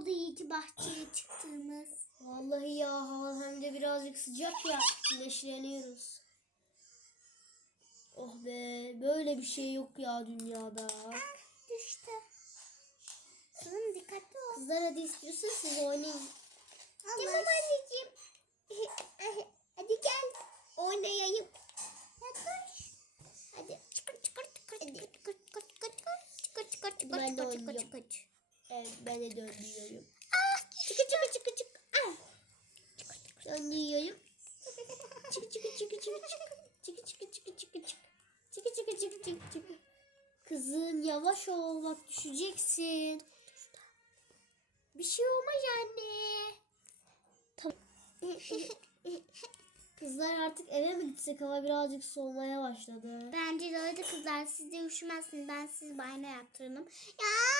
oldu iyi ki bahçeye çıktığımız. Vallahi ya hava hem de birazcık sıcak ya. Güneşleniyoruz. Oh be böyle bir şey yok ya dünyada. Düştü. Kızım dikkatli ol. Kızlar hadi istiyorsanız siz oynayın. Tamam anneciğim. Hadi gel. Oynayayım. Yaklaş. Hadi çıkır çıkır çıkır çıkır çıkır çıkır çıkır çıkır çıkır çıkır de çıkır çıkır oynayacağım. çıkır. Ben de döndürüyorum. Ah, çıkı çıkı çıkı çıkı. Ah. Döndürüyorum. Çıkı çıkı çıkı çıkı çıkı. Çıkı çıkı çıkı çıkı çıkı. Çıkı çıkı çıkı çıkı çıkı. Kızım yavaş ol bak düşeceksin. Bir şey olmaz anne. Tamam. Kızlar artık eve mi gitsek hava birazcık soğumaya başladı. Bence de öyle kızlar siz de üşümezsiniz. Ben sizi banyo yaptırırım. Ya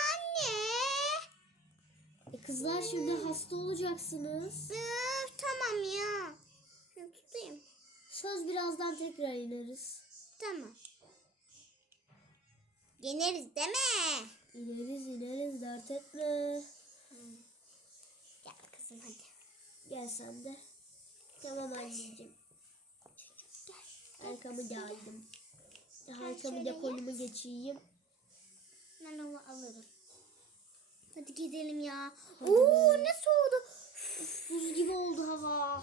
kızlar şimdi hasta olacaksınız. Üf, tamam ya. Şunu tutayım. Söz birazdan tekrar ineriz. Tamam. Yeneriz mi? İneriz ineriz dert etme. Gel kızım hadi. Gel sen de. Tamam anneciğim. Arkamı da aldım. Arkamı da kolumu geçeyim. Ben onu alırım. Hadi gidelim ya. Hadi Oo ne soğudu. Buz gibi oldu hava.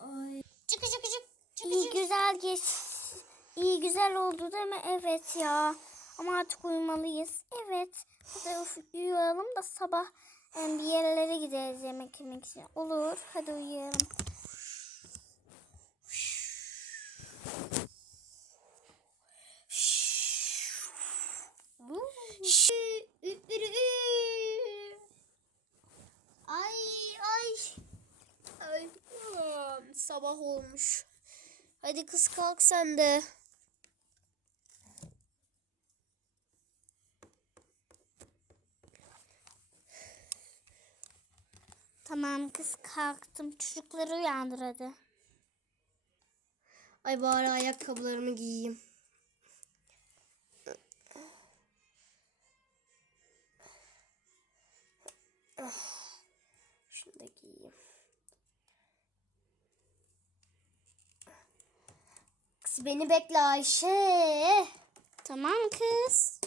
Ay. Çıkı çıkı çık. Çıkı İyi çık. güzel geç. İyi güzel oldu değil mi? Evet ya. Ama artık uyumalıyız. Evet. Hadi uf- uyuyalım da sabah bir yerlere gideriz yemek yemek için. Olur. Hadi uyuyalım. Ay ay. Ay. aman, Sabah olmuş. Hadi kız kalk sen de. Tamam kız kalktım. Çocukları uyandır hadi. Ay bari ayakkabılarımı giyeyim. Beni bekle Ayşe. Tamam kız.